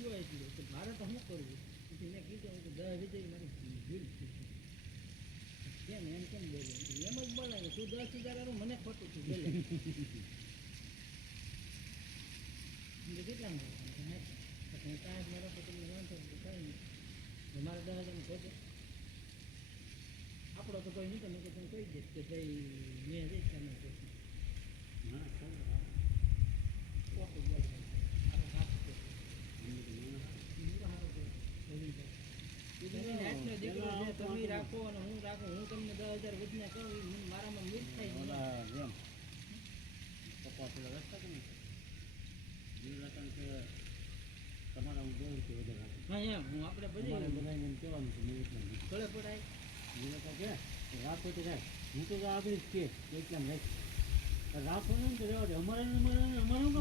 થયો એટલો તો મારે તો શું કરવું પછી મેં કીધું કે 10 વિજય મારી ભૂલ થઈ કેમ એમ કેમ બોલે એમ જ બોલાય તું 10,000 મને ખોટું તું બોલે કેટલા કાંઈ મારા તો તમને વાંધો કાંઈ નહીં મારે 10,000 ખોટું આપણો તો કોઈ નહીં તો મેં તમે કહી દઈશ કે ભાઈ મેં જઈશ તમે ખોટું ખોટું બોલે તમે રાખો અને હું રાખું હું તમને 10,000 વધને કહું મારામાં મિક્સ થાય તમારા હું 2 રૂપિયા વધારે હા એમ હું આપણે બધી બધાને એમ કહેવાનું છે મેં એટલા ગળે પડાય મને તો કે રાખો તો થાય હું તો આગળ જ કે એટલા રાખ રાખો ને તો રહેવા દે અમારે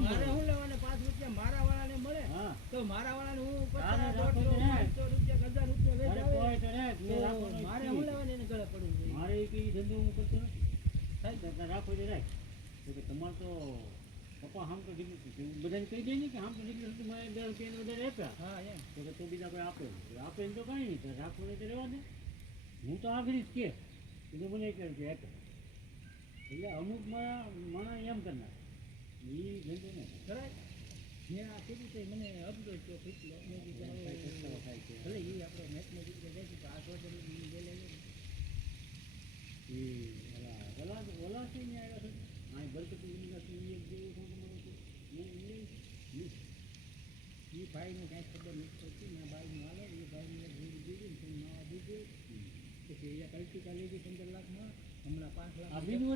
મારે શું લેવાને 5 રૂપિયા મારા વાળાને મળે હા તો મારા વાળાને હું 50 રૂપિયા 1000 રૂપિયા લઈ જાવ મારે શું લેવાને એને ગળે પડવું જોઈએ મારે કઈ ધંધો હું કરતો નથી થાય રાખો તો રાખ તો તમારે તો પપ્પા આમ તો ડિગ્રી બધાને કહી દે ને કે આમ તો ડિગ્રી મારે 10 રૂપિયા વધારે આપ્યા હા એમ તો કે તો બીજા કોઈ આપે આપે એમ તો કાંઈ નહીં તો રાખો ને તો રહેવા દે હું તો આગળ જ કે એટલે મને કહે કે એટલે અમુકમાં માણસ એમ કરનાર એ ધંધો નહીં ખરાય મેં આ કીધું તો મને અપડો છો કેટલો મેં કીધું થાય છે ભલે એ આપણે મેચમાં દીકરી જઈશું તો આ સોચે બે લઈ એ ઓલા છે ને આવ્યા છે આ ગલત યુનિવર્સિટી એક જેવું એ ભાઈને કાંઈ ખબર નથી પડતી મેં ભાઈનું હાલે એ ભાઈને ભૂલ દીધી ને નવા દીધી પછી એ કલ્ટી લીધી 15 લાખમાં હમણાં 5 લાખ આ બીજું